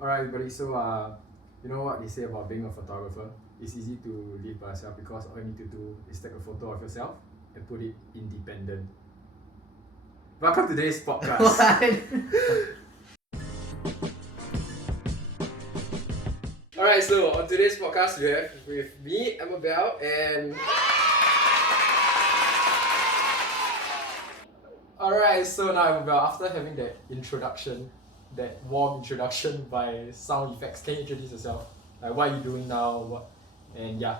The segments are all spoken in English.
Alright, everybody. So, you know what they say about being a photographer? It's easy to live by yourself because all you need to do is take a photo of yourself and put it independent. Welcome to today's podcast. Alright, so on today's podcast, we have with me, Amabel, and. Alright, so now Amabel, after having that introduction, that warm introduction by sound effects, can you introduce yourself? Like, what are you doing now? And yeah.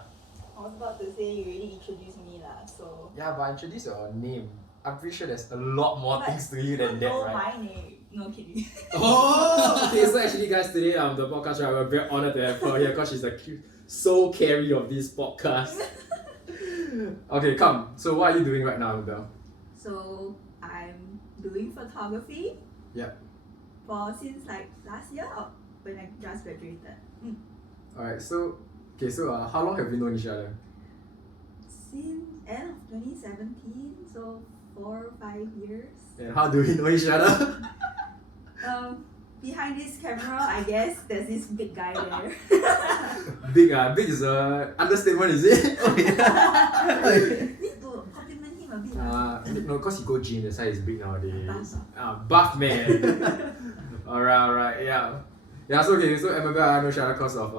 I was about to say you already introduced me lah, so. Yeah, but introduce your name. I'm pretty sure there's a lot more things to you than that, know right? my name. No kidding. Oh, okay. So actually, guys, today the podcast, right, we're very honored to have her here because she's the sole carry of this podcast. Okay, come. So what are you doing right now, Amabel? So I'm doing photography. Yeah. Since like last year or when I just graduated. Alright, so how long have you known each other? Since end of 2017, so 4 or 5 years. And how do we know each other? Behind this camera, I guess there's this big guy there. Big is a understatement, is it? Need to compliment him a bit. No, because he go gym, that's why he's big nowadays. Buff man. Alright, yeah. Yeah, so Amabel, I know each other because of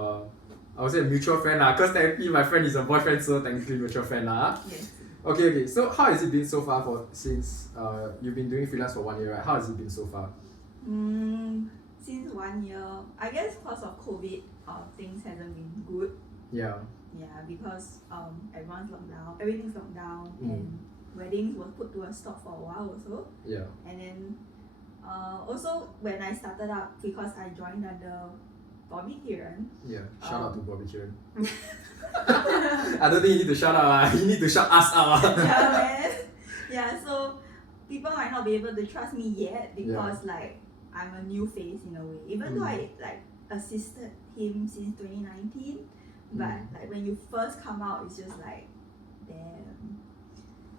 I would say a mutual friend lah. Because technically my friend is a boyfriend, so technically mutual friend lah. Yes. Okay. So how has it been so far since you've been doing freelance for 1 year, right? How has it been so far? Since 1 year, I guess because of COVID, things hasn't been good. Yeah. Yeah, because everyone's locked down, everything's locked down, and weddings was put to a stop for a while also. Yeah. And then also when I started up, because I joined under Bobby Kieran. Yeah. Shout out to Bobby Kieran. I don't think you need to shout out. You need to shout us out. Yeah, man. Yeah, so people might not be able to trust me yet because like I'm a new face in a way. Even though I like assisted him since 2019, but like when you first come out, it's just like, damn.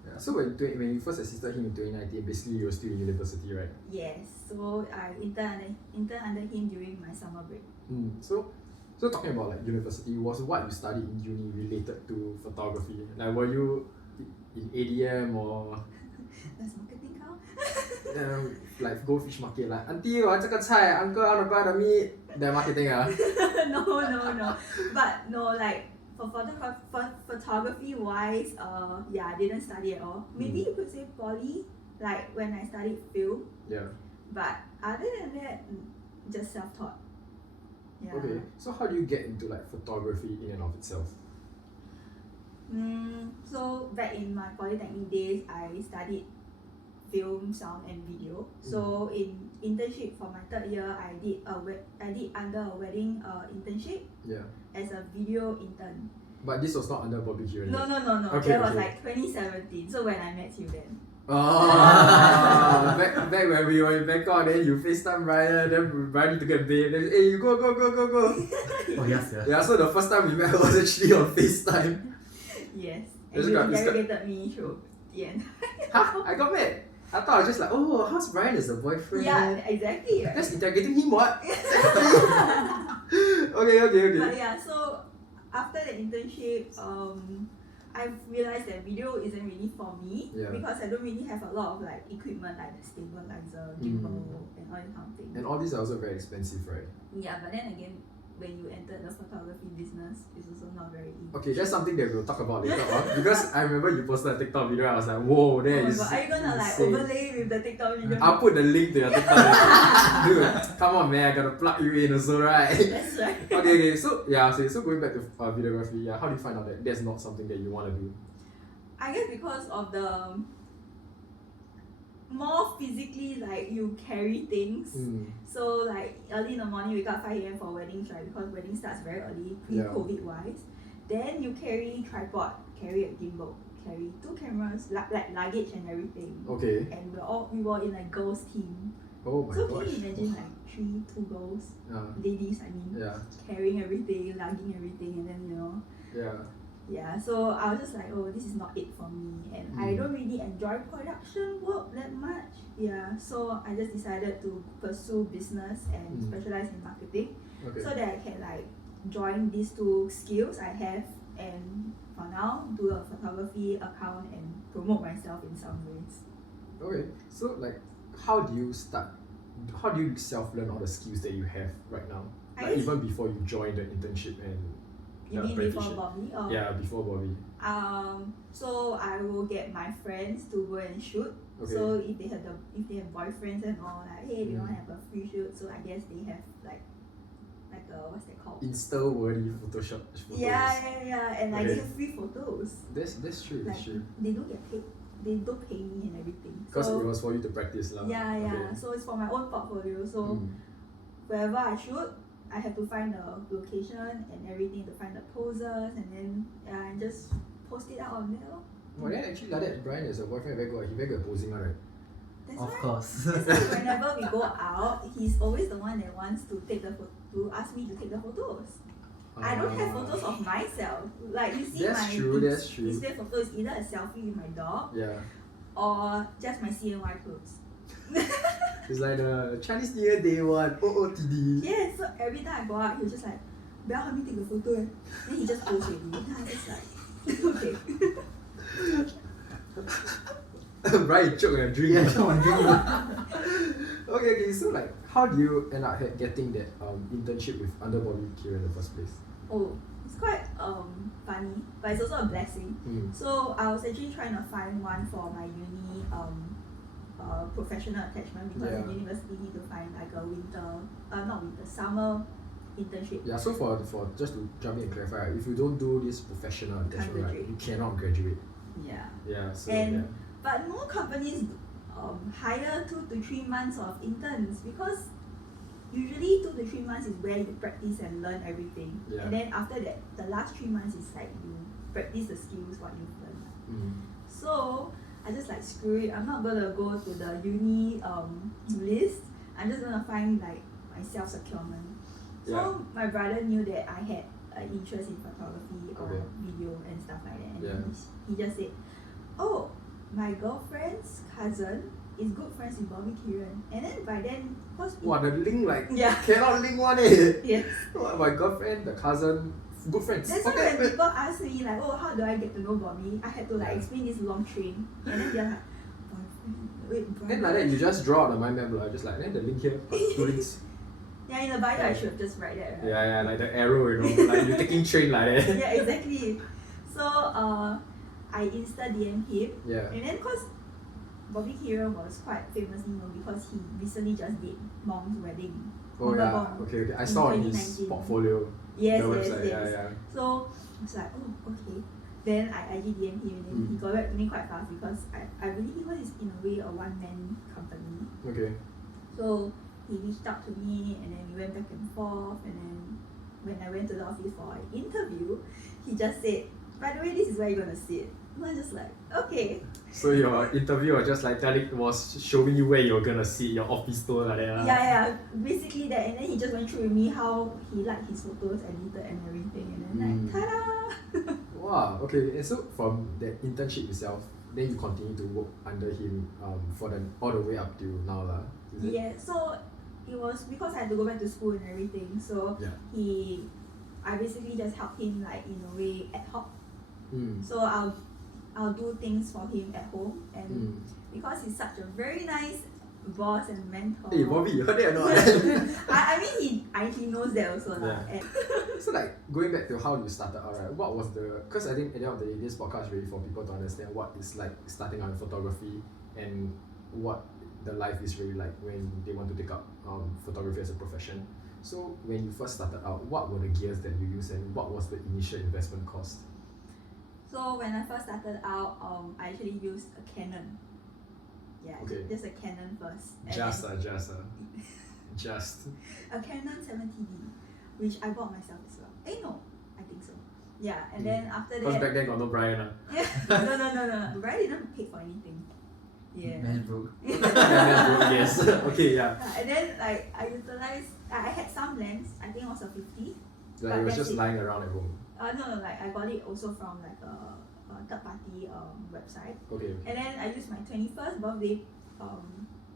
Yeah. So when you first assisted him in 2019, basically you were still in university, right? Yes. So I interned under him during my summer break. So talking about like university, was what you studied in uni related to photography? Like were you in ADM or Does marketing count? like go fish market like auntie 我要这个菜 uncle I want to buy the meat that marketing No. But no, like for photography wise, I didn't study at all. Maybe you could say poly, like when I studied film. Yeah. But other than that, just self-taught. Yeah. Okay. So how do you get into like photography in and of itself? So back in my polytechnic days, I studied film, sound, and video. So in internship for my 3rd year, I did under a wedding internship. Yeah. As a video intern. But this was not under Bobby Kieran. No. Okay, that was like 2017. So when I met you then. Oh, back when we were in Bangkok, then you FaceTime Brian, then Brian need to get babe, then hey, you go. Oh yes, yeah. Yeah, so the first time we met was actually on FaceTime. Yes. And you interrogated me through the end. Huh? I got mad. I thought I was just like, oh, how's Brian as a boyfriend? Yeah, exactly. Right? Just interrogating him, what? Okay. But yeah, so after the internship, I realized that video isn't really for me because I don't really have a lot of like equipment like the stabilizer, gimbal, and all that kind of thing. And all these are also very expensive, right? Yeah, but then again, when you enter the photography business, it's also not very easy. Okay, that's something that we'll talk about later on because I remember you posted a TikTok video. I was like, whoa, that is. Are you gonna like overlay with the TikTok video? I'll put the link to your TikTok. Dude, come on, man, I gotta plug you in also, right? That's right. Okay. So going back to videography, how do you find out that that's not something that you want to do? I guess because of the more physically like you carry things. So like early in the morning, wake up 5 AM for weddings, right? Because wedding starts very early, pre-COVID wise. Then you carry tripod, carry a gimbal, carry 2 cameras, like luggage and everything. Okay. And we were in like girls team. Oh my gosh. So gosh. can you imagine like 2 girls, ladies I mean, carrying everything, lugging everything, and then Yeah. Yeah, so I was just like, oh, this is not it for me, and I don't really enjoy production work that much. Yeah, so I just decided to pursue business and specialize in marketing, so that I can like join these two skills I have, and for now do a photography account and promote myself in some ways. Okay, so like, how do you self-learn all the skills that you have right now? Like even before you join the internship and you mean before Bobby? Or? Yeah, before Bobby. So I will get my friends to go and shoot. Okay. So if they have boyfriends and all, like hey, they want to have a free shoot, so I guess they have like a what's that called? Insta-worthy Photoshop photos. Yeah, and like they have free photos. That's true. Like that's true. they don't get paid. They don't pay me and everything. Because it was for you to practice lah. Yeah. Okay. So it's for my own portfolio. So wherever I shoot, I have to find the location and everything, to find the poses, and then and just post it out on there. Well, then actually like that, Brian is a boyfriend very good. He very good at posing, right? Of course. That's why whenever we go out, he's always the one that wants to take to ask me to take the photos. I don't have photos of myself. Like you see that's my true. display photo is either a selfie with my dog, or just my CNY clothes. It's like the Chinese New Year Day one, OOTD. Yeah, so every time I go out, he was just like, Belle, help me take a photo. Then he just posts already. Then I'm just like, okay. Brian choke and drink. Yeah, choke and drink. Okay, so like, how do you end up getting that internship with under Bobby Kira in the first place? Oh, it's quite funny, but it's also a blessing. So I was actually trying to find one for my uni professional attachment, because in university you need to find like a summer internship. Yeah, so for just to jump in and clarify, if you don't do this professional attachment, right, you cannot graduate. Yeah. So But no companies hire 2 to 3 months of interns, because usually 2 to 3 months is where you practice and learn everything. And then after that, the last 3 months is like you practice the skills what you've learned. So I just like screw it. I'm not gonna go to the uni list. I'm just gonna find like my self-securement. So my brother knew that I had an interest in photography or video and stuff like that, and he just said, oh, my girlfriend's cousin is good friends with Bobby Kieran. And then by then, cause the link like cannot link one Yes. My girlfriend, the cousin, good friends. That's why when people ask me like, oh, how do I get to know Bobby? I had to like explain this long train, and then they're like, boyfriend, wait, brother. Then like that, you just draw out the mind map, just like then the link here, 2 links. Yeah, in the bio I should just write that, right? Yeah, like the arrow, like you taking train like that. Yeah, exactly. So I Insta DM him. And then cause Bobby Kieran was quite famously known because he recently just did Mom's wedding. Okay. I saw on his portfolio. Yes. Yeah. So I was like, oh, okay. Then I IG DM him, and then he got back to me quite fast, because I believe it was in a way a one-man company. Okay. So he reached out to me, and then we went back and forth, and then when I went to the office for an interview, he just said, by the way, this is where you're gonna sit. And I'm just like, okay. So your interview was showing you where you're gonna sit, your office tour like that. Yeah, basically that. And then he just went through with me how he liked his photos edited and everything, and then like, ta-da! Wow, okay. And so from that internship itself, then you continue to work under him all the way up till now lah. Yeah, so it was because I had to go back to school and everything, so I basically just helped him like in a way ad hoc. So I'll do things for him at home, and because he's such a very nice boss and mentor. Hey Bobby, you heard that or not? I mean he knows that also lah. So like going back to how you started out, right? What was because I think at the end of the day, this podcast is really for people to understand what it's like starting out in photography and what the life is really like when they want to take up photography as a profession. So when you first started out, what were the gears that you used, and what was the initial investment cost? So when I first started out, I actually used a Canon. Yeah, just a Canon first. Just a Canon 70D, which I bought myself as well. No, I think so. Yeah, and then after that. Because back then got no Brian. Yeah, no. Brian didn't pay for anything. Yeah. Man broke. Yes. Okay, yeah. And then like I had some lens. I think it was a 50. Like it was just lying around at home. No, like I got it also from like a third party website. Okay. And then I used my 21st birthday.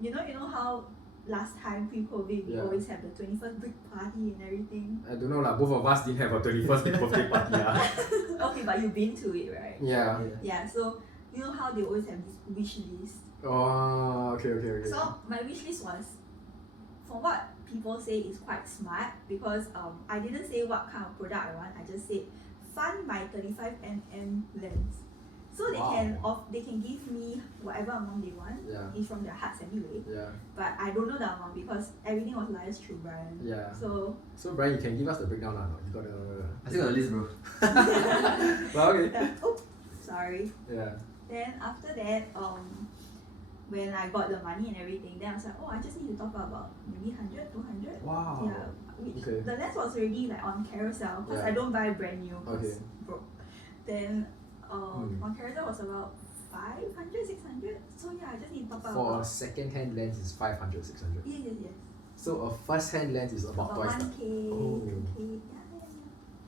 You know how last time pre-COVID we always have the 21st big party and everything. I don't know lah. Both of us didn't have a 21st big birthday party lah. Okay, but you've been to it, right? Yeah. Yeah. So you know how they always have this wish list. Oh, okay. So my wish list was, for what people say is quite smart, because I didn't say what kind of product I want. I just said fund my 35mm lens. So they can give me whatever amount they want. Yeah. It's from their hearts anyway. Yeah. But I don't know the amount because everything was liaised through Brian. Yeah. So Brian, you can give us the breakdown now. You got the. I still got the list, bro. Well, okay. oops, sorry. Yeah. Then after that, when I got the money and everything, then I was like, oh, I just need to top up about maybe 100, 200. Wow. Yeah. Which Okay. the lens was already like on Carousel because Yeah. I don't buy brand new because Okay. broke. Then on Carousel was about 500, 600. So yeah, I just need to top up. For a about, second-hand lens is 500, 600. yes. So a first-hand lens is about twice that. 1K, Oh. 2K.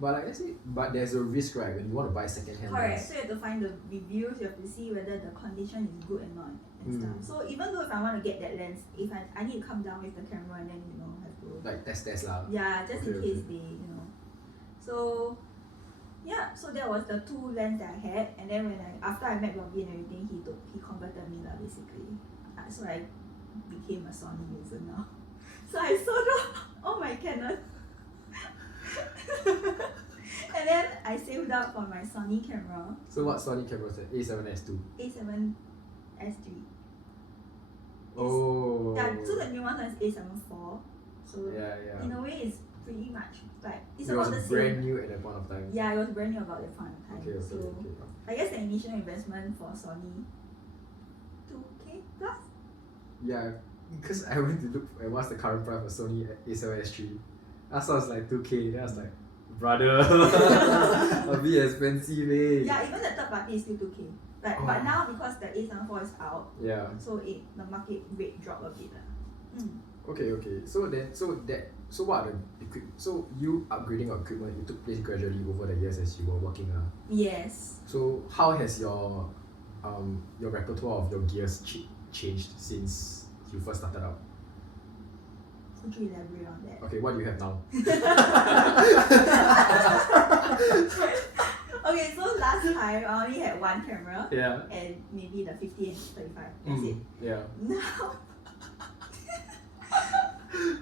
But like I say, but there's a risk, right? When you want to buy second-hand Correct. lens. So you have to find the reviews. You have to see whether the condition is good or not and stuff. So even though if I want to get that lens, if I need to come down with the camera and then have to Like test lah. yeah, just in Okay, case they So yeah, so that was the two lens that I had, and then when after I met Bobby and everything, he converted me lah basically. So I became a Sony user now. So I sold all my Canon. And then I saved up for my Sony camera. So what Sony camera was that? A7S2. A7S3. Oh. Yeah, so the new one is A74. So Yeah. in a way it's pretty much like it's It about was the brand same. new at that point of time. Yeah, it was brand new about that point of time. Okay. So I guess the initial investment for Sony 2K plus. Yeah, because I went to look at what's the current price for Sony A7S3. I saw it's like 2K. Then I was like, brother, a bit expensive, eh? Yeah, even the third party is still 2K. Like, but now because the A74 is out, Yeah. so the market rate dropped a bit. Okay. So what are the so you upgrading your equipment, it took place gradually over the years as you were working. Yes. So how has your repertoire of your gears changed since you first started out? Could you elaborate on that? Okay, what do you have now? Okay, so last time I only had one camera. Yeah. And maybe the 50 and 35. That's it. Yeah. Now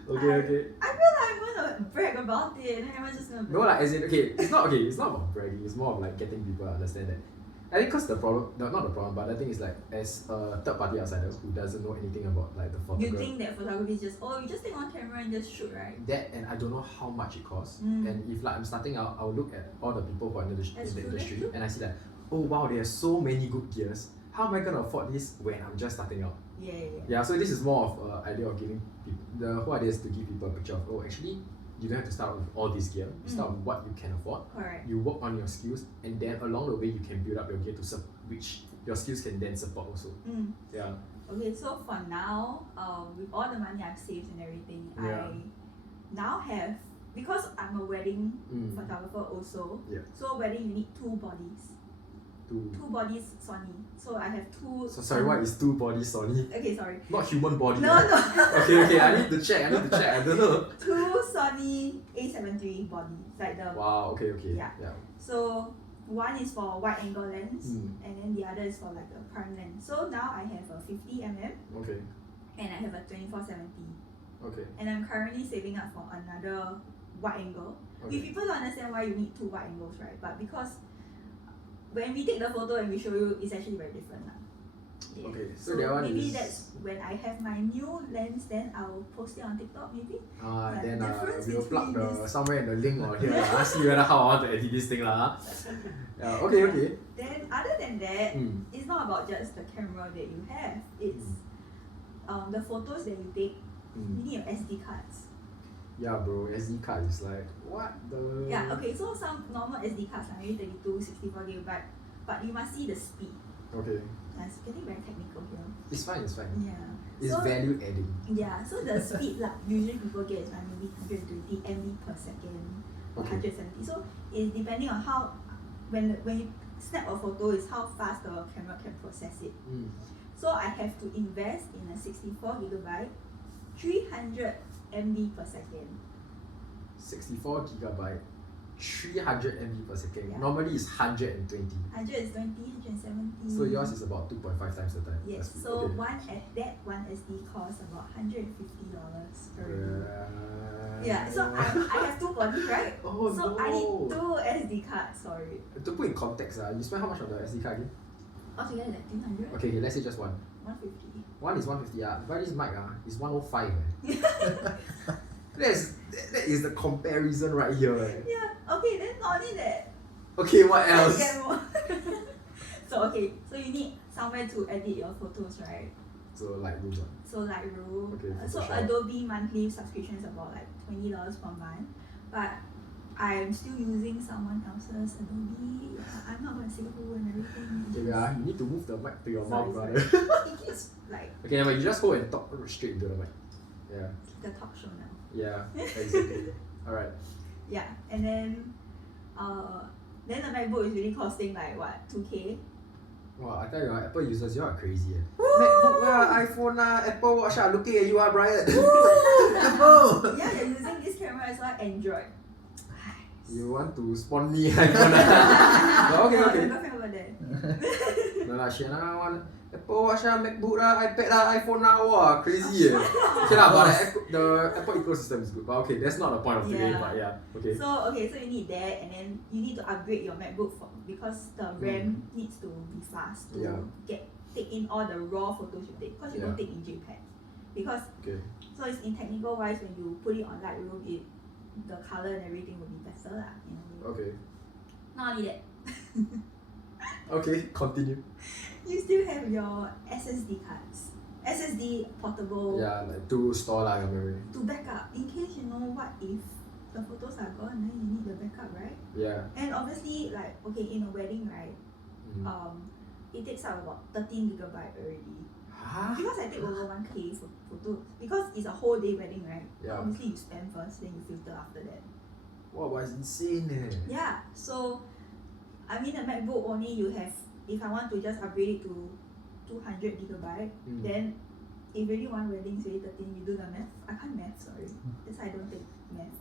Okay. I feel like I'm gonna brag about it and everyone's just gonna be No, like as in it's not about bragging, it's more of like getting people to understand that. I think because the problem, not the problem, but the thing is like as a third party outsider who doesn't know anything about like the photography. You think that photography is just, you just take one camera and just shoot, right? That, and I don't know how much it costs. And if like I'm starting out, I'll look at all the people who are in the industry and I see that, oh wow, there are so many good gears. How am I gonna afford this when I'm just starting out? Yeah, so this is more of an idea of giving people, the whole idea is to give people a picture of, actually, you don't have to start with all this gear. You start with what you can afford. Correct. You work on your skills, and then along the way, you can build up your gear to which your skills can then support also. Yeah. Okay, so for now, with all the money I've saved and everything, I now have, because I'm a wedding photographer also. Yeah. So wedding you need two bodies. Two bodies Sony. So I have two. So sorry, what is two bodies Sony? Okay, sorry. Not human body. No. Okay, I need to check. I don't know. Two Sony A73 bodies, like the. Wow. Okay. Yeah. So one is for wide angle lens, and then the other is for like a prime lens. So now I have a 50mm. Okay. And I have a 24-70. Okay. And I'm currently saving up for another wide angle. Okay. People don't understand why you need two wide angles, right? But because when we take the photo and we show you, it's actually very different. Yeah. Okay, so that one maybe is... that's when I have my new lens, then I'll post it on TikTok maybe. Like then difference we'll plug between the somewhere in the link or here. See whether how I want to edit this thing lah. Yeah. Okay. Then other than that, it's not about just the camera that you have. It's the photos that you take. You need your SD cards. Yeah, bro. SD card is like what the. Yeah. Okay. So some normal SD cards are maybe 32, 64 GB, but you must see the speed. Okay. It's getting very technical here. It's fine. Yeah. It's so, value adding. Yeah. So the speed usually people get is like maybe 120 MB per second. or Okay. 170. So it's depending on how when you snap a photo is how fast the camera can process it. So I have to invest in a 64GB, 300 MB per second. 64 gigabyte, 300 MB per second. Yeah. Normally it's 120. 120, 170. So yours is about 2.5 times the time. Yes. That's- So okay. one SD costs about $150 per year. Yeah. So I have two bodies, right? Oh so no. I need two SD cards. Sorry. To put in context, you spend how much on the SD card again? Altogether like 300. Okay, let's say just one. 150. One is 150. But this mic is 105. That is the comparison right here. Yeah. Okay. Then not only that. Okay, what Let's else? get more. So you need somewhere to edit your photos, right? So like rooms on. So Lightroom. Okay, So Photoshop. Adobe monthly subscription is about like $20 per month, but I'm still using someone else's Adobe. I'm not gonna say who and everything. Okay, you need to move the mic to your Sorry, mouth, sorry. brother. It keeps like Okay, but you just hold and talk straight into the mic. Yeah, the talk show now. yeah, exactly. Alright. Yeah, and then the MacBook is really costing like what 2K. Wow, I tell you, Apple users, you are crazy. MacBook, iPhone, Apple Watch, looking at you, Brian. Apple! Yeah, you're using this camera as well, Android. You want to spawn me iPhone? But okay, No, okay. I'm laughing about that. No lah, shit lah, one Apple Watch MacBook iPad iPhone wow, crazy Okay lah, but the Apple ecosystem is good. But okay, that's not the point of today. Yeah. But yeah, okay. So you need that, and then you need to upgrade your MacBook because the RAM needs to be fast to take in all the raw photos you take. Because you don't take in JPEG. Because so it's in technical wise when you put it on Lightroom, the color and everything will be better lah. You know. Okay. Not only that. Okay, continue. You still have your SSD cards. SSD portable. Yeah, like to store lah your memory. To backup in case you know what if the photos are gone, then you need the backup, right? Yeah. And obviously, like okay, in a wedding, right? It takes up about 13GB already. Huh? Because I take over 1K for photos. Because it's a whole day wedding, right? Yeah. Obviously, you spend first, then you filter after that. Wow, but it's insane Yeah. So, I mean, the MacBook only you have. If I want to just upgrade it to 200GB, then if really one wedding, say 13, you do the math. I can't math, sorry. That's why I don't take math.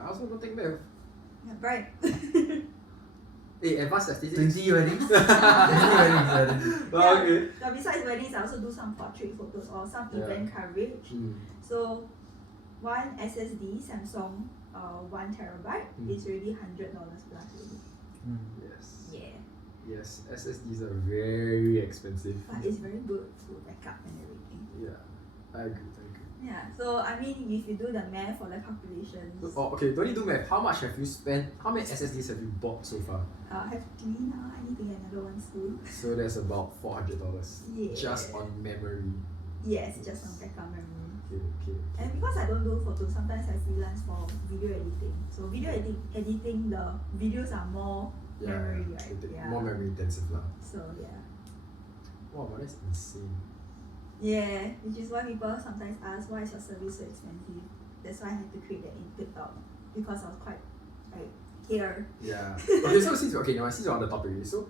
I also don't think math. Yeah, right. Hey, advanced statistics. 20 weddings? 20 weddings. Oh, okay. But besides weddings, I also do some portrait photos or some event coverage. So, one SSD Samsung 1TB is already $100 plus already. Yes. Yeah. Yes, SSDs are very expensive. But it's very good to backup and everything. Yeah, I agree. Yeah, so I mean, if you do the math or the calculations, Okay, don't you do math? How much have you spent? How many SSDs have you bought so far? I have 3 now. I need to get another one soon. So that's about $400 Yeah. just on memory. Yes, just on backup memory. Okay. And because I don't do photos, sometimes I freelance for video editing. So video editing, the videos are more memory, right? Yeah. More memory intensive lah. So yeah. Wow, but that's insane. Yeah, which is why people sometimes ask why is your service so expensive. That's why I had to create that in TikTok because I was quite like here. Yeah. Okay, so since you're on the topic already, so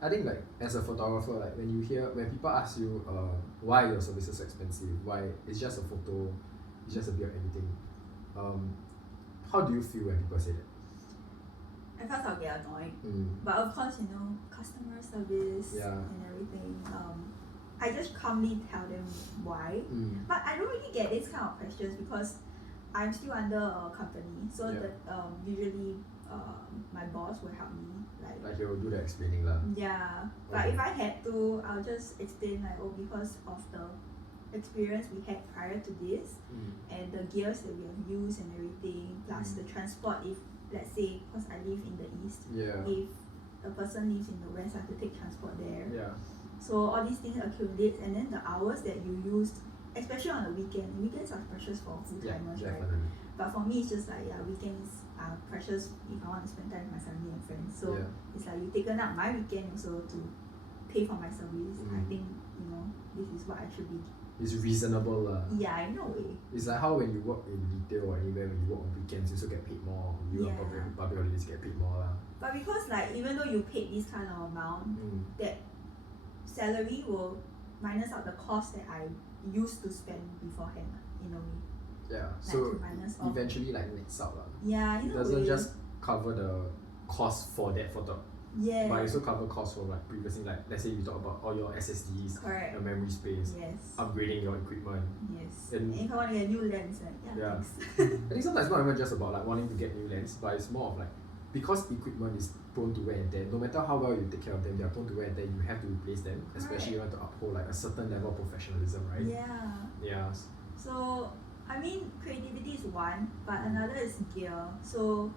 I think like as a photographer, like when people ask you why your service is expensive, why it's just a photo, it's just a bit of editing, how do you feel when people say that? At first I'll get annoyed, but of course customer service and everything. I just calmly tell them why. But I don't really get this kind of questions because I'm still under a company, so that usually my boss will help me. Like he will do the explaining lah. Yeah, but if I had to, I'll just explain like because of the experience we had prior to this and the gears that we have used and everything, plus the transport. If let's say, because I live in the east, if a person lives in the west, I have to take transport there. Yeah. So all these things accumulate, and then the hours that you used, especially on the weekend. Weekends are precious for full-timers, right? But for me, it's just like weekends are precious if I want to spend time with my family and friends. So it's like you taken up my weekend also to pay for my service. I think this is what I should be it's reasonable lah. Yeah, in a way. It's like how when you work in retail or anywhere, when you work on weekends, you also get paid more. You Yeah. on public holidays get paid more lah. But because like even though you paid this kind of amount, that salary will minus out the cost that I used to spend beforehand in a way. Yeah. Like So to minus off. eventually like nets out lah. Yeah, in It a doesn't way. just cover the cost for that photo, Yeah. but it also cover costs for like previously, like let's say you talk about all your SSDs, Correct. your memory space, Yes. upgrading your equipment. Yes. And- And if I want to get a new lens, right? Yeah. Yeah. Thanks. I think sometimes it's not even just about like wanting to get new lens, but it's more of like because equipment is prone to wear and tear, no matter how well you take care of them, they are prone to wear and tear, you have to replace them, especially you want to uphold like a certain level of professionalism, right? Yeah. Yeah. So I mean, creativity is one, but another is gear. So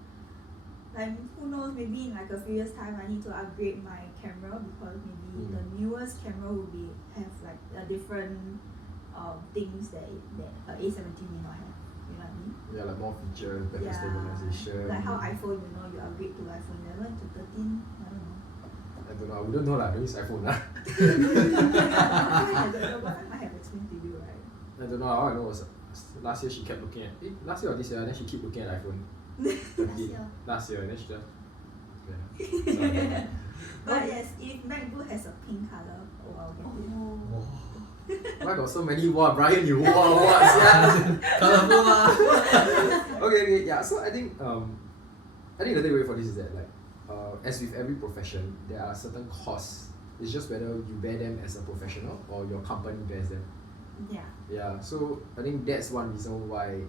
like who knows, maybe in like a few years time I need to upgrade my camera because maybe the newest camera will be have like a different things that a A70 may not have. You know what I mean? Yeah, like more features, better Yeah. stabilization. Like how iPhone, you know, you upgrade to iPhone 11 to 13. I don't know. I don't know, I wouldn't know lah, I don't use iPhone lah. What I have explained to you, right? I don't know, all I know was last year she kept looking at last year or this year, then she keep looking at iPhone 13. year. Last year, and then she just yeah. But yes, if MacBook has a pink color, oh I'll get it. Why got so many Brian, you what yeah. Colourful mah. Okay, yeah. So I think the takeaway for this is that like as with every profession, there are certain costs. It's just whether you bear them as a professional or your company bears them. Yeah. Yeah. So I think that's one reason why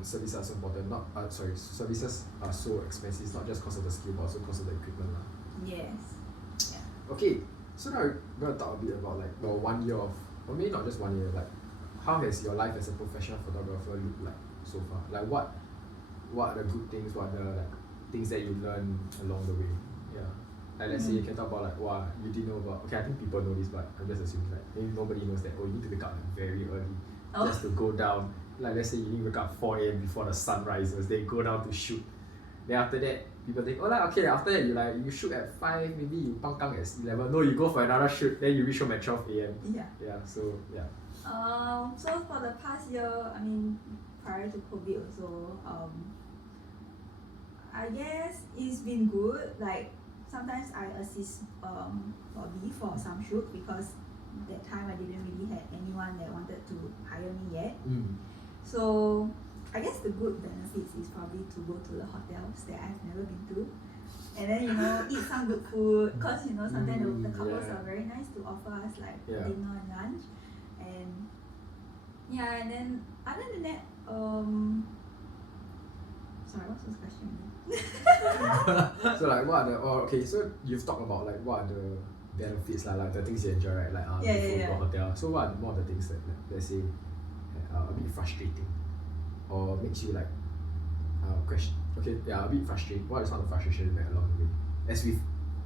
services are so important. Services are so expensive. It's not just because of the skill, but also because of the equipment lah. Yes. Okay. So now we're gonna talk a bit about like the 1 year of, or maybe not just 1 year, like how has your life as a professional photographer looked like so far? Like what are the good things? What are the like things that you learn along the way? Yeah. Like let's say you can talk about like you didn't know about. Okay, I think people know this, but I'm just assuming like maybe nobody knows that. Oh, you need to wake up like very early just to go down. Like let's say you need to wake up 4 a.m. before the sun rises. Then go down to shoot. Then after that, people think, oh like okay. After that, you shoot at 5, maybe you pang kang at 11. No, you go for another shoot. Then you reach home at 12 a.m. Yeah. Yeah. So yeah. So for the past year, I mean, prior to COVID also, I guess it's been good. Like sometimes I assist Bobby for some shoot because that time I didn't really have anyone that wanted to hire me yet. So I guess the good benefits is probably to go to the hotels that I've never been to, and then eat some good food. Cause sometimes the couples are very nice to offer us like dinner and lunch, and and then other than that, sorry, what's this question again? So like what are the so you've talked about like what are the benefits like the things you enjoy, right? Like the food, hotel. So what are more of the things that let's say a bit frustrating or makes you like question? Okay, yeah, a bit frustrating. What is some of the frustration you met along the way?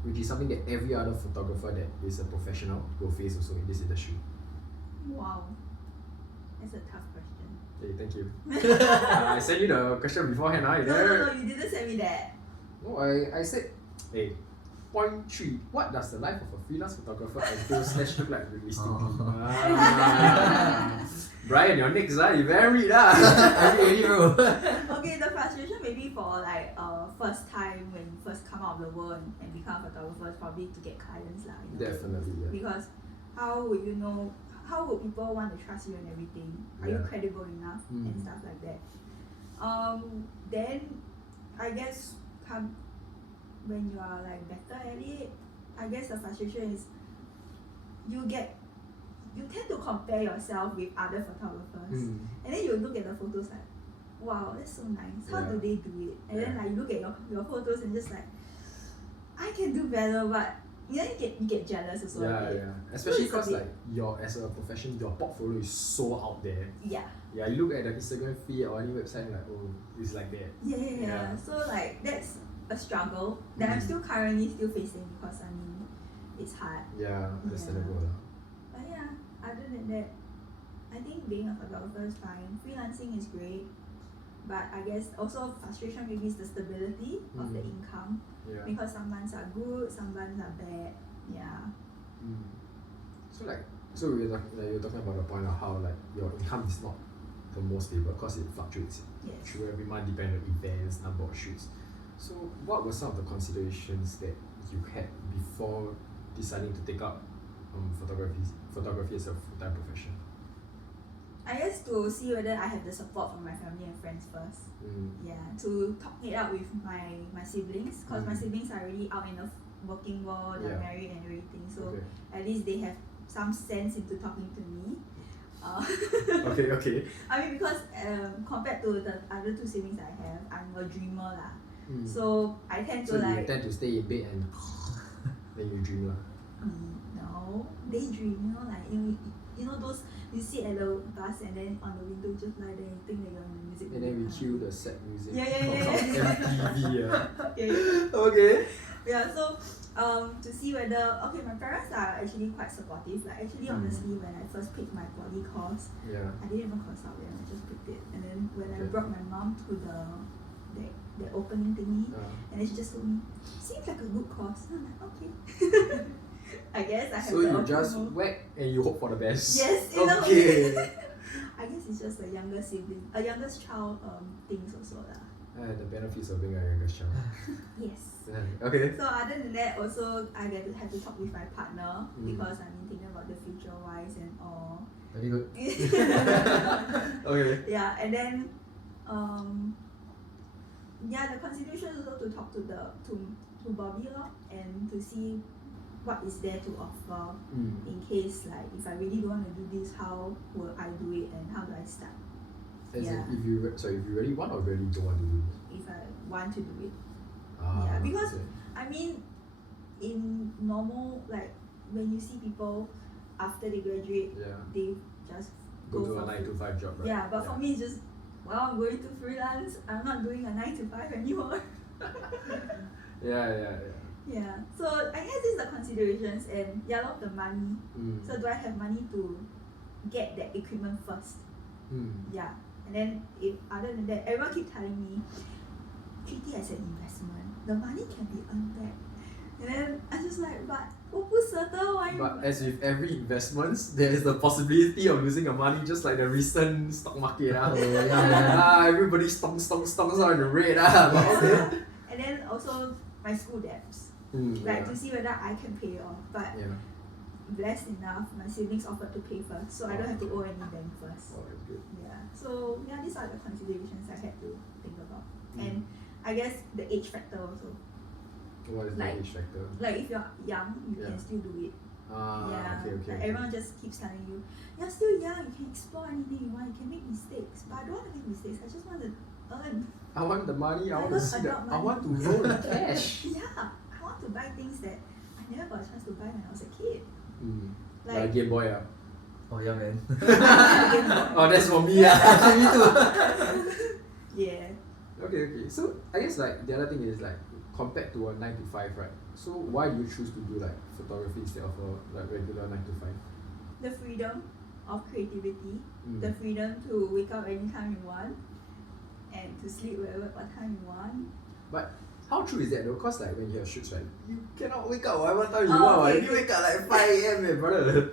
Which is something that every other photographer that is a professional will face also in this industry. Wow, that's a tough question. Hey, thank you. I sent you the question beforehand, huh? No, you didn't send me that. No, I said, hey, point 3. What does the life of a freelance photographer entail / look like realistically? Brian, you're next, you very read, Ready, bro. Okay, the frustration maybe for like first time when you first come out of the world and become a photographer is probably to get clients lah. Definitely, yeah. Because how would you know? How would people want to trust you and everything? Are you credible enough and stuff like that? Then I guess when you are like better at it, I guess the frustration is you tend to compare yourself with other photographers, and then you look at the photos like, wow, that's so nice. How do they do it? And then like you look at your photos and just like, I can do better, but you get jealous also. Yeah. Especially because like as a profession, your portfolio is so out there. Yeah. Yeah, you look at the Instagram feed or any website like, oh, it's like that. Yeah. So like that's a struggle that I'm still currently facing because I mean it's hard. Yeah, understandable. But yeah, other than that, I think being a photographer is fine. Freelancing is great, but I guess also frustration maybe is the stability of the income. Yeah. Because some months are good, some months are bad. Yeah. So like So you're talking about the point of how like your income is not the most stable because it fluctuates Yes. through every month depending on events, number of shoots. So what were some of the considerations that you had before deciding to take up photography as a full-time profession? I guess to see whether I have the support from my family and friends first. Yeah, to talk it out with my siblings, because my siblings are already out in the working world, they're married and everything, so at least they have some sense into talking to me. Okay. I mean, because compared to the other two siblings I have, I'm a dreamer lah. So I tend to so like. you tend to stay in bed and then you dream lah. No, daydream. Like you know those you sit at the bus and then on the window just lie there and think that you're in the music. And then we cue the sad music Yeah. from MTV. Yeah. Okay. Yeah. So to see whether my parents are actually quite supportive. Like actually honestly, when I first picked my poly course, I didn't even consult them. I just picked it. And then when I brought my mom to the opening thingy, and then she just told me, seems like a good course. And I'm like, okay. I guess I have so the you just approval. whack and you hope for the best. Yes, in a okay. way. I guess it's just a youngest child things also lah. The benefits of being a youngest child. Yes. Okay. So other than that, also I get to have to talk with my partner because I'm thinking about the future wise and all. Very good. Okay. Yeah, and then the consideration is also to talk to to Bobby and to see what is there to offer in case like if I really don't want to do this, how will I do it and how do I start? As in, if you really want or really don't want to do this? If I want to do it. Yeah, because I mean in normal like when you see people after they graduate, they just go to a 9 to 5 job, right? Yeah, but for me it's just I'm going to freelance. I'm not doing a 9 to 5 anymore. Yeah, so I guess these are considerations and the money. So do I have money to get that equipment first? Yeah, and then if other than that, everyone keep telling me treat it as an investment. The money can be earned back. And then I just like, but 我不舍得 why? But as with every investment, there is the possibility of losing your money, just like the recent stock market. Everybody stonks are in the red. But okay. And then also my school debts. To see whether I can pay it off. But blessed enough, my siblings offered to pay first, so I don't have to owe any bank first. Oh, that's good. Yeah. So these are the considerations I had to think about. And I guess the age factor also. What is the age factor? Like if you're young, you can still do it. Okay. Like everyone just keeps telling you, you're still young, you can explore anything you want, you can make mistakes. But I don't want to make mistakes, I just want to earn. I want the money, I want to see that, I want to roll the cash. Yeah, I want to buy things that I never got a chance to buy when I was a kid. Like Game Boy. Oh yeah, man. Oh, that's for me. Me too. Yeah. Okay. So I guess like the other thing is like compared to a 9 to 5, right? So why do you choose to do like photography instead of a like regular 9 to 5? The freedom of creativity, the freedom to wake up anytime you want, and to sleep what time you want. But how true is that though? Because like when you have shoots, right, you cannot wake up whatever time you want. Okay. You wake up like 5 a.m. brother.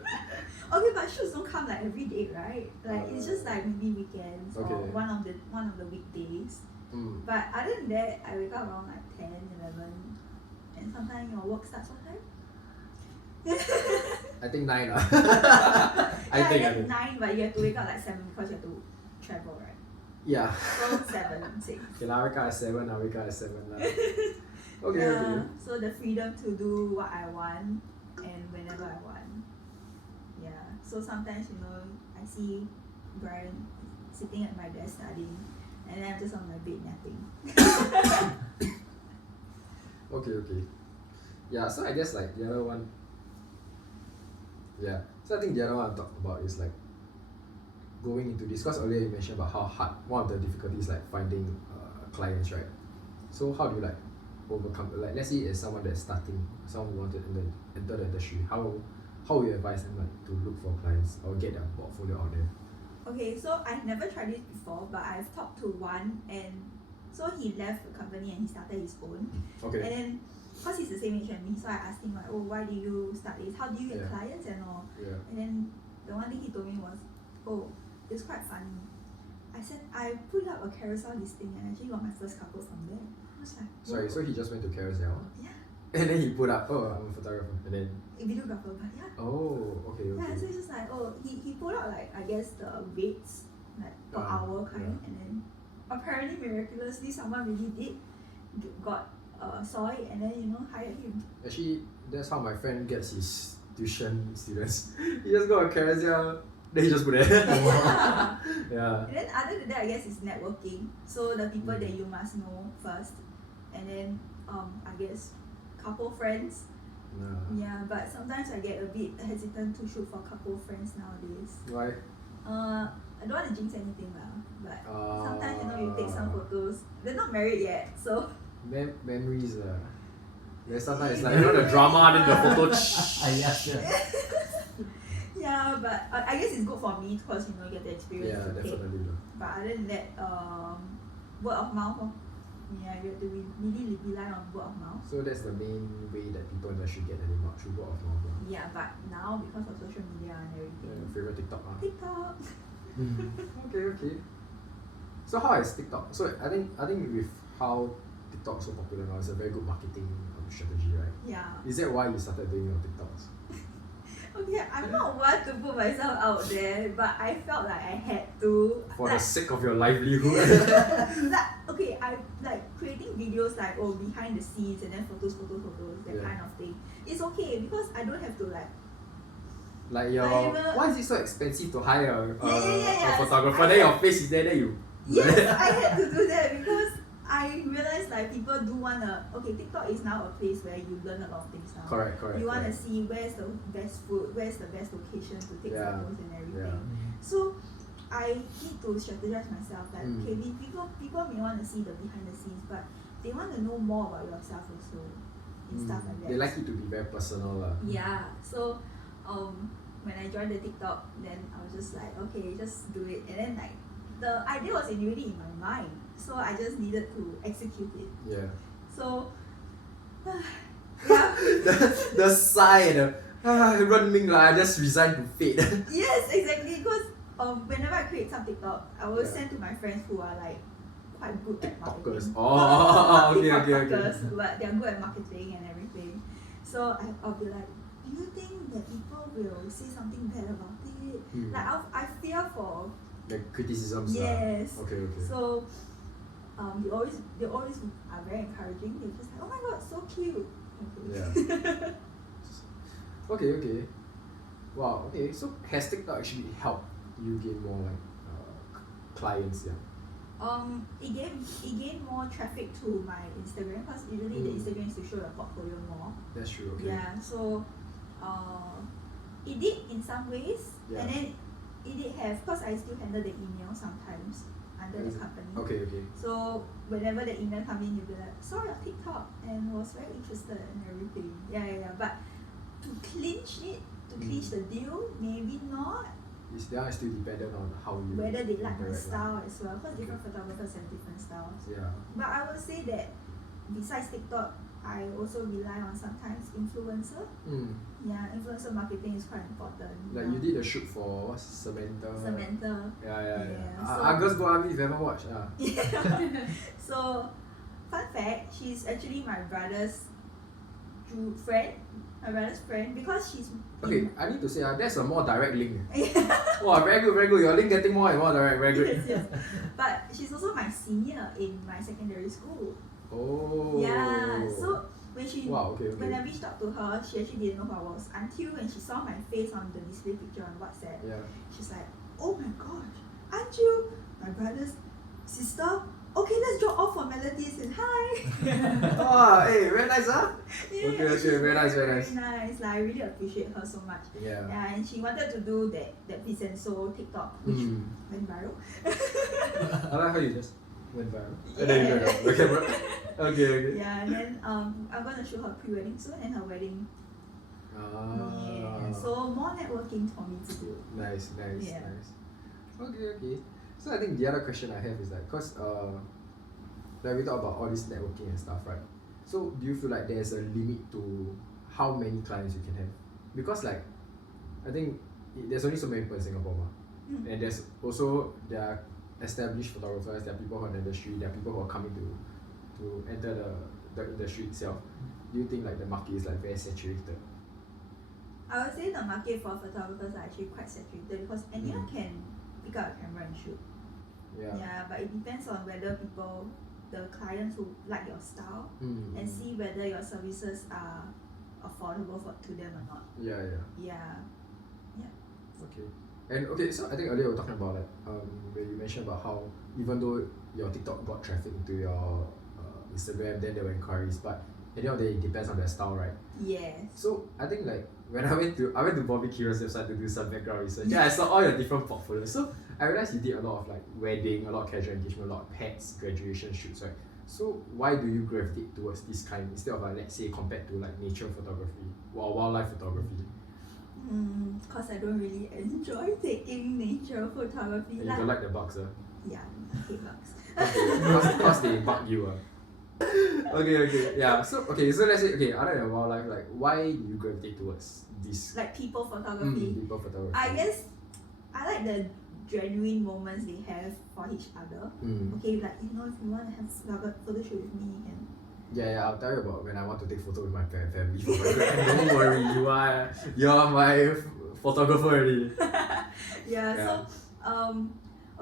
Okay, but shoots don't come like every day, right? Like it's just like maybe weekends or one of the weekdays. But other than that, I wake up around like 10, 11, and sometimes your work starts what time? I think 9. I think 9, but you have to wake up like 7 because you have to travel, right? Yeah. So 7, 6. Okay, I wake up at 7, I wake up at 7. Okay. So the freedom to do what I want and whenever I want. Yeah. So sometimes, I see Brian sitting at my desk studying and then I'm just on my bed napping. Okay. Yeah, so I guess like the other one. Yeah. So I think the other one I'll talk about is like going into this, because earlier you mentioned about how hard one of the difficulties like finding clients, right? So how do you like overcome, like let's say as someone that's starting, someone who wanted to enter the industry, how will you advise them like to look for clients or get their portfolio out there? Okay, so I've never tried this before, but I've talked to one, and so he left the company and he started his own. Okay. And then because he's the same age as me, so I asked him like, oh, why do you start this? How do you get Yeah. clients and all? Yeah. And then the one thing he told me was, oh, it's quite funny. I said I put up a carousel listing and actually got my first couple from there. I was like, Sorry, so he just went to Carousel yeah, and then he put up, oh, I'm a photographer, and then a videographer, but yeah. oh, okay. Yeah, so it's just like, oh, he put out like, I guess the rates like per hour kind, and then apparently miraculously someone really did saw it and then hired him. Actually, that's how my friend gets his tuition students. He just go on Carousel, then he just put it. Yeah. Yeah. And then other than that, I guess it's networking. So the people that you must know first, and then I guess couple friends. Yeah, but sometimes I get a bit hesitant to shoot for couple friends nowadays. Why? I don't want to jinx anything lah, but sometimes you take some photos. They're not married yet, so Memories. Then sometimes it's like the drama, then the photo. Yeah, sure. yeah, but I guess it's good for me because you get the experience. Yeah, to take. definitely. But other than that, word of mouth. Yeah, you have to really rely on word of mouth. So that's the main way that people should get anymore, through word of mouth. Yeah, but now because of social media and everything. Yeah, favorite TikTok. TikTok. Okay. So how is TikTok? So I think with how TikTok is so popular now, it's a very good marketing strategy, right? Yeah. Is that why you started doing your TikToks? Okay, I'm not one to put myself out there, but I felt like I had to. For the sake of your livelihood. Okay, I like creating videos like behind the scenes and then photos, that kind of thing. It's okay because I don't have to like your why is it so expensive to hire a photographer? So then your face is there, then you. Yes, I had to do that because I realized like people do wanna. Okay, TikTok is now a place where you learn a lot of things now. Correct. You wanna see where's the best food, where's the best location to take photos and everything. Yeah. So I need to strategize myself. Like okay, people may want to see the behind the scenes, but they want to know more about yourself also and stuff like that. They like it to be very personal. Yeah. So when I joined the TikTok, then I was just like, okay, just do it. And then like the idea was already in my mind, so I just needed to execute it. Yeah. So yeah. the sigh and the 认命 lah, I just resigned to fate. Yes, exactly. Because whenever I create some TikTok, I will send to my friends who are like quite good at marketing. Okay. But they're good at marketing and everything. So I'll be like, do you think that people will say something bad about it? Like I fear for like criticisms. Yes. Okay. So they always are very encouraging. They're just like, oh my god, so cute. Okay. Yeah. Okay. Wow. Okay. So has TikTok actually helped you gain more clients? Yeah. It gained more traffic to my Instagram because usually the Instagram is to show your portfolio more. That's true. Okay. Yeah. So it did in some ways, and then it did have because I still handle the email sometimes under the company. Okay. So whenever the email come in, you'll be like, saw your TikTok and was very interested in everything. Yeah. But to clinch the deal, maybe not. They are still dependent on how you. Whether they like my interact, style as well, because different photographers have different styles. Yeah. But I would say that besides TikTok, I also rely on sometimes influencer. Yeah, influencer marketing is quite important. Like you did a shoot for what's Samantha. Yeah. Argus Go Army if you ever watched. Yeah. So, fun fact, she's actually my brother's friend. My brother's friend because she's. Okay, I need to say that's a more direct link. Wow, very good. Your link getting more and more direct. Very good. Yes. But she's also my senior in my secondary school. Oh. Yeah. So when okay. when I reached out to her, she actually didn't know who I was until when she saw my face on the display picture on WhatsApp. Yeah. She's like, oh my gosh, aren't you my brother's sister? Okay, let's drop off formalities and hi. Hey, very nice, huh? Yeah, Okay, very nice. Very nice. Like, I really appreciate her so much. Yeah. And she wanted to do that Vicenzo TikTok, which went viral. I like how you just went viral. Yeah. And then you went up. Okay, bro. Okay. Yeah, and then I'm gonna show her pre-wedding soon and her wedding. Yeah. So more networking for me to do. Nice. Yeah. Okay. So I think the other question I have is like, cause like we talk about all this networking and stuff, right? So do you feel like there's a limit to how many clients you can have? Because like, I think there's only so many people in Singapore, and there's also there are established photographers, there are people who are in the industry, there are people who are coming to enter the industry itself. Do you think like the market is like very saturated? I would say the market for photographers are actually quite saturated because anyone can pick up a camera and shoot. Yeah, but it depends on whether the clients who like your style and see whether your services are affordable to them or not. Yeah. Okay. And okay, so I think earlier we were talking about like where you mentioned about how even though your TikTok got traffic into your Instagram, then there were inquiries, but at the end of the day it depends on their style, right? Yes. So I think like when I went to Bobby Kira's website to do some background research, I saw all your different portfolios. So I realized you did a lot of like wedding, a lot of casual engagement, a lot of pets, graduation shoots, right? So why do you gravitate towards this kind instead of like, let's say, compared to like nature photography or wildlife photography? Because I don't really enjoy taking nature photography. And you don't like the bugs, Yeah, I hate bugs. Because they bug you, Okay, yeah. So let's say other than wildlife, like why do you gravitate towards this? Like people photography. People photography. I guess I like the genuine moments they have for each other. Okay, like if you want to have a photo shoot with me, you can. Yeah, I'll tell you about when I want to take photo with my family. Don't worry, you are my photographer already. So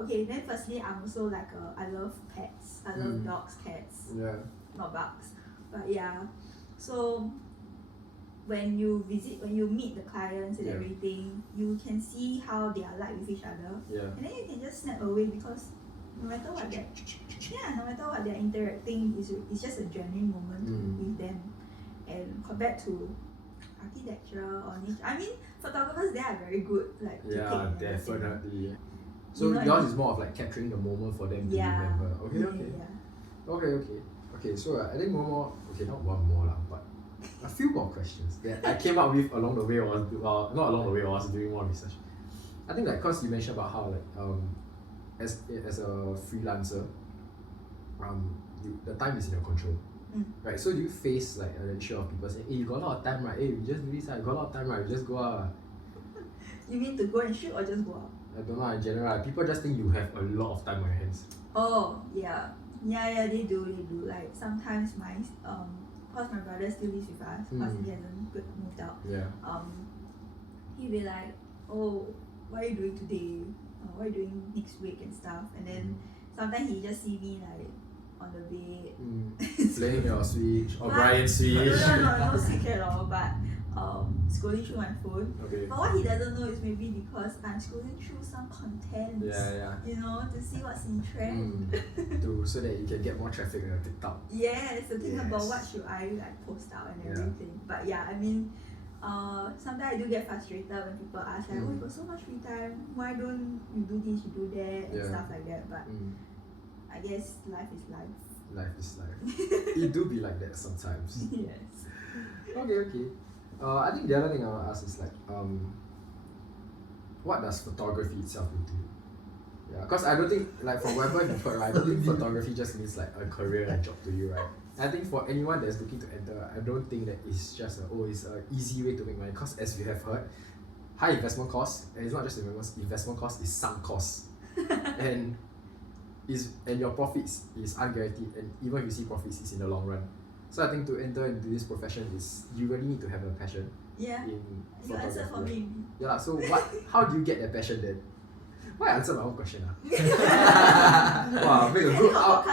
okay, then firstly I'm also like I love pets. I love dogs, cats. Yeah. Not bugs. But yeah. So when you meet the clients and everything, you can see how they are like with each other. Yeah. And then you can just snap away because no matter what they're interacting, it's just a genuine moment with them. And compared to architecture or nature, I mean photographers they are very good like to take definitely. So yours is more of like capturing the moment for them to remember. Okay. So I think not one more lah, but a few more questions that I came up with along the way not along the way, I was doing more research. I think like cause you mentioned about how like as a freelancer, the time is in your control. Right? So do you face like an issue of people saying, hey, you got a lot of time, right? Hey, you just do this, you got a lot of time, right? You just go out. You mean to go and shoot or just go out? I don't know, in general, people just think you have a lot of time on your hands. Oh, yeah, they do. Like sometimes cause my brother still lives with us, cause he hasn't moved out. Yeah. He'll be like, oh, what are you doing today? What are you doing next week and stuff? And then sometimes he just see me like on the bed. Playing your Switch or Brian's Switch. No Switch at all, but scrolling through my phone. Okay. But what he doesn't know is maybe because I'm scrolling through some content. Yeah. You know, to see what's in trend. So that you can get more traffic on your TikTok. Yes, to think about what should I like post out and everything. But yeah, I mean, sometimes I do get frustrated when people ask like, oh, you got so much free time, why don't you do this, you do that, and stuff like that. But I guess life is life. Life is life. It do be like that sometimes. Yes. Okay. I think the other thing I want to ask is like, what does photography itself do to you? Yeah, because I don't think, like from whatever you've heard, right, I don't think photography just means like a career and job to you, right? I think for anyone that's looking to enter, I don't think that it's just it's an easy way to make money. Because as we have heard, high investment costs, and it's not just investment cost, it's sunk costs, and your profits is unguaranteed, and even if you see profits, it's in the long run. So I think to enter into this profession is you really need to have a passion. Yeah. In you answered for me. Yeah. So how do you get that passion then? Why I answer my own question? Wow, make a good. I'll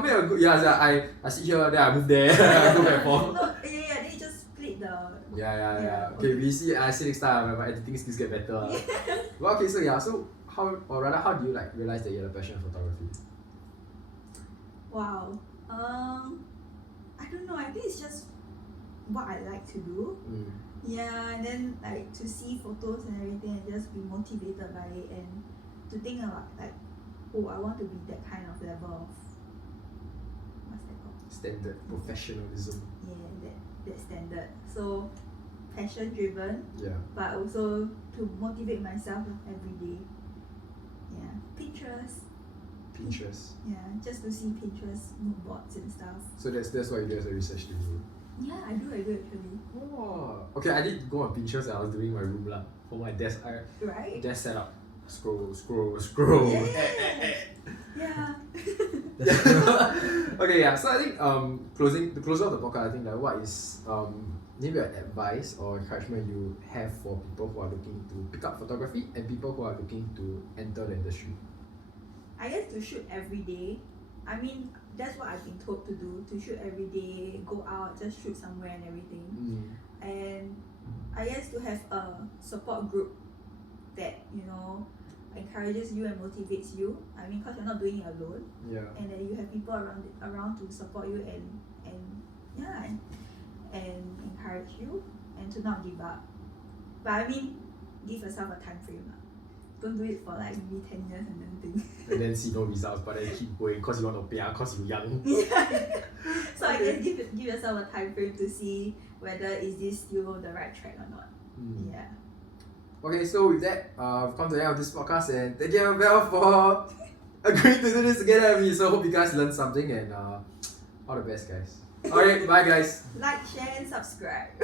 make a good. I sit here, then I move there, I go back forth. No, then you just split the. Yeah. Okay, we see. I see next time my editing skills get better. Well, okay, so how do you like realize that you have a passion for photography? Wow. I don't know. I think it's just what I like to do. Yeah, and then like to see photos and everything and just be motivated by it and to think about like, oh, I want to be that kind of level of what's that called? Standard professionalism. Yeah, that standard. So passion driven. Yeah. But also to motivate myself every day. Yeah. Pinterest. Pinterest. Yeah, just to see Pinterest mood boards and stuff. So that's what you do as a research student. Yeah, I do actually. Oh. Okay, I did go on Pinterest and I was doing my room lah for my desk. Right? Desk setup. Scroll. Yeah. Yeah. Okay, yeah. So I think to close out the podcast, I think like what is maybe an advice or encouragement you have for people who are looking to pick up photography and people who are looking to enter the industry? I guess to shoot every day. I mean, that's what I've been told to do. To shoot every day, go out, just shoot somewhere and everything. And I guess to have a support group that, you know, encourages you and motivates you. I mean, because you're not doing it alone. Yeah. And then you have people around to support you and encourage you and to not give up. But I mean, give yourself a time frame. Don't do it for like maybe 10 years and then think. And then see no results, but then keep going because you want to pay, because you're young. So I guess give yourself a time frame to see whether is this still the right track or not. Yeah. Okay, so with that, we've come to the end of this podcast and thank you Annabelle for agreeing to do this together with me. So hope you guys learned something and all the best guys. Alright, bye guys. Like, share and subscribe.